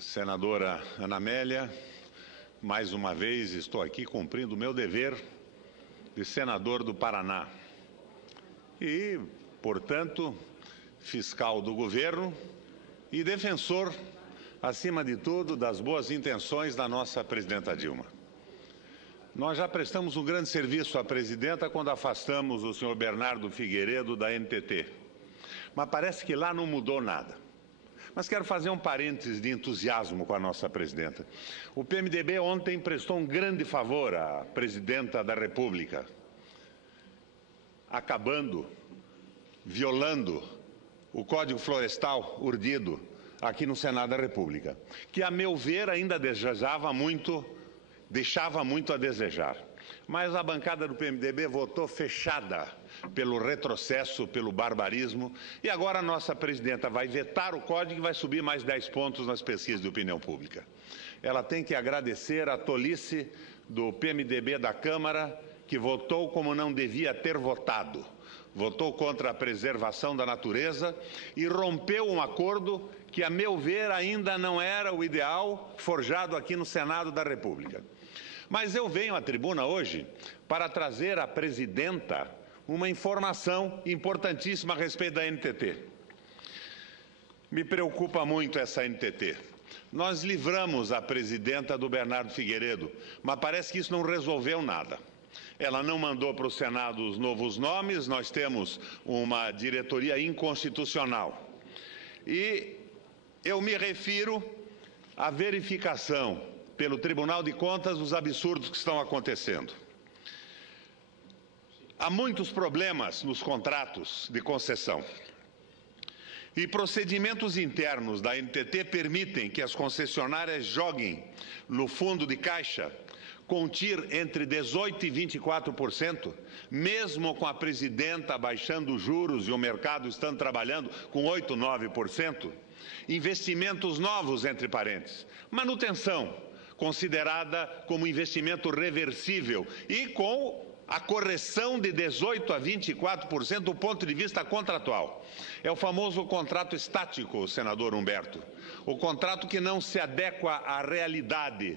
Senadora Ana Amélia, mais uma vez estou aqui cumprindo o meu dever de senador do Paraná e, portanto, fiscal do governo e defensor, acima de tudo, das boas intenções da nossa presidenta Dilma. Nós já prestamos um grande serviço à presidenta quando afastamos o senhor Bernardo Figueiredo da NTT, mas parece que lá não mudou nada. Mas quero fazer um parênteses de entusiasmo com a nossa presidenta. O PMDB ontem prestou um grande favor à presidenta da República, acabando, violando o Código Florestal urdido aqui no Senado da República, que, a meu ver, ainda deixava muito a desejar. Mas a bancada do PMDB votou fechada pelo retrocesso, pelo barbarismo, e agora a nossa presidenta vai vetar o código e vai subir mais 10 pontos nas pesquisas de opinião pública. Ela tem que agradecer a tolice do PMDB da Câmara, que votou como não devia ter votado. Votou contra a preservação da natureza e rompeu um acordo que, a meu ver, ainda não era o ideal forjado aqui no Senado da República. Mas eu venho à tribuna hoje para trazer à presidenta uma informação importantíssima a respeito da NTT. Me preocupa muito essa NTT. Nós livramos a presidenta do Bernardo Figueiredo, mas parece que isso não resolveu nada. Ela não mandou para o Senado os novos nomes, nós temos uma diretoria inconstitucional. E eu me refiro à verificação pelo Tribunal de Contas dos absurdos que estão acontecendo. Há muitos problemas nos contratos de concessão. E procedimentos internos da NTT permitem que as concessionárias joguem no fundo de caixa com TIR entre 18% e 24%, mesmo com a presidenta baixando os juros e o mercado estando trabalhando com 8%, 9%. Investimentos novos, entre parênteses. Manutenção, considerada como investimento reversível e com a correção de 18% a 24% do ponto de vista contratual. É o famoso contrato estático, senador Humberto. O contrato que não se adequa à realidade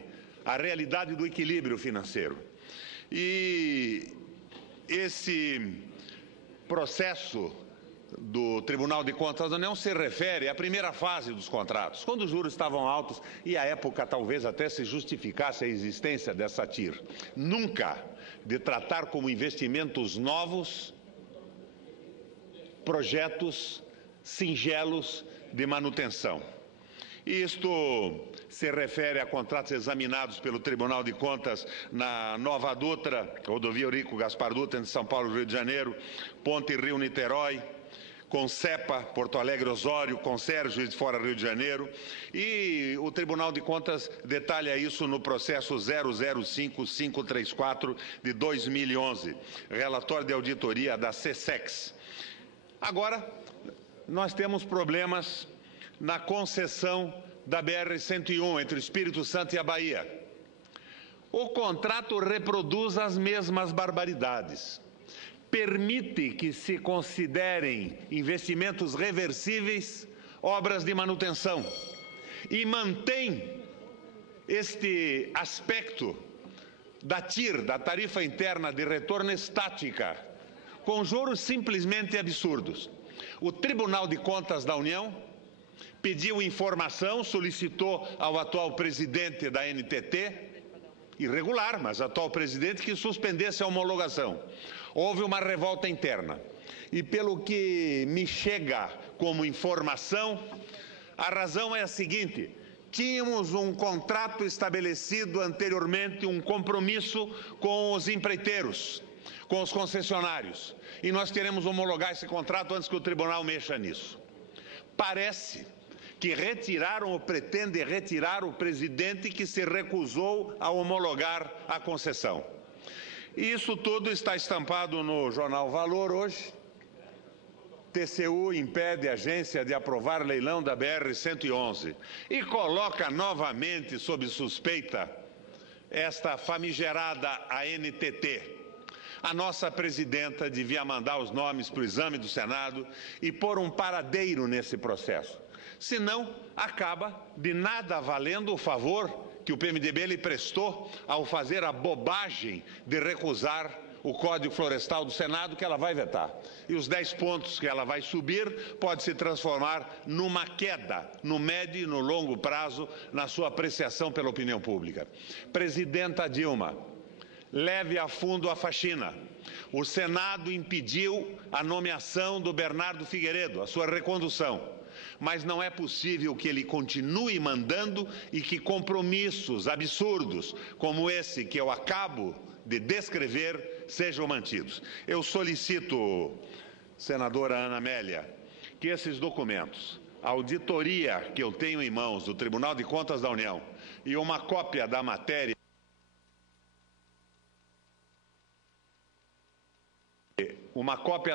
do equilíbrio financeiro. E esse processo do Tribunal de Contas da União se refere à primeira fase dos contratos, quando os juros estavam altos e à época talvez até se justificasse a existência dessa TIR. Nunca de tratar como investimentos novos projetos singelos de manutenção. Isto se refere a contratos examinados pelo Tribunal de Contas na Nova Dutra, rodovia Eurico Gaspar Dutra, entre São Paulo e Rio de Janeiro, Ponte Rio-Niterói, Concepa, Porto Alegre, Osório, Conserje, Juiz de Fora, Rio de Janeiro, e o Tribunal de Contas detalha isso no processo 005534 de 2011, relatório de auditoria da CSEX. Agora, nós temos problemas na concessão da BR-101 entre o Espírito Santo e a Bahia. O contrato reproduz as mesmas barbaridades. Permite que se considerem investimentos reversíveis obras de manutenção e mantém este aspecto da TIR, da tarifa interna de retorno estática, com juros simplesmente absurdos. O Tribunal de Contas da União pediu informação, solicitou ao atual presidente da NTT, irregular, mas atual presidente, que suspendesse a homologação. Houve uma revolta interna. E pelo que me chega como informação, a razão é a seguinte: tínhamos um contrato estabelecido anteriormente, um compromisso com os empreiteiros, com os concessionários, e nós queremos homologar esse contrato antes que o tribunal mexa nisso. Parece que retiraram ou pretendem retirar o presidente que se recusou a homologar a concessão. Isso tudo está estampado no jornal Valor hoje. TCU impede a agência de aprovar leilão da BR-111 e coloca novamente sob suspeita esta famigerada ANTT. A nossa presidenta devia mandar os nomes para o exame do Senado e pôr um paradeiro nesse processo. Senão, acaba de nada valendo o favor que o PMDB lhe prestou ao fazer a bobagem de recusar o Código Florestal do Senado, que ela vai vetar. E os 10 pontos que ela vai subir pode se transformar numa queda no médio e no longo prazo na sua apreciação pela opinião pública. Presidenta Dilma, leve a fundo a faxina. O Senado impediu a nomeação do Bernardo Figueiredo, a sua recondução. Mas não é possível que ele continue mandando e que compromissos absurdos como esse que eu acabo de descrever sejam mantidos. Eu solicito, senadora Ana Amélia, que esses documentos, a auditoria que eu tenho em mãos do Tribunal de Contas da União e uma cópia da matéria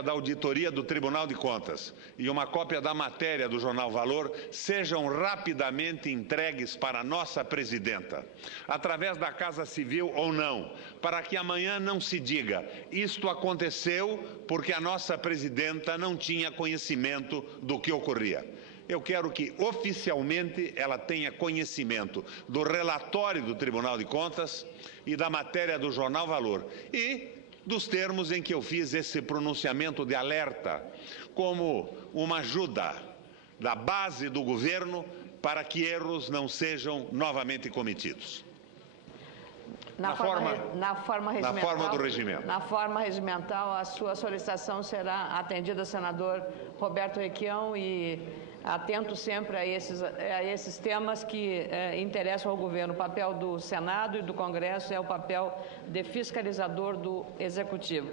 da auditoria do Tribunal de Contas e uma cópia da matéria do jornal Valor sejam rapidamente entregues para a nossa presidenta, através da Casa Civil ou não, para que amanhã não se diga: isto aconteceu porque a nossa presidenta não tinha conhecimento do que ocorria. Eu quero que, oficialmente, ela tenha conhecimento do relatório do Tribunal de Contas e da matéria do jornal Valor e dos termos em que eu fiz esse pronunciamento de alerta, como uma ajuda da base do governo para que erros não sejam novamente cometidos. Na forma do regimento. Na forma regimental, a sua solicitação será atendida, senador Roberto Requião, e atento sempre a esses temas que interessam ao governo. O papel do Senado e do Congresso é o papel de fiscalizador do Executivo.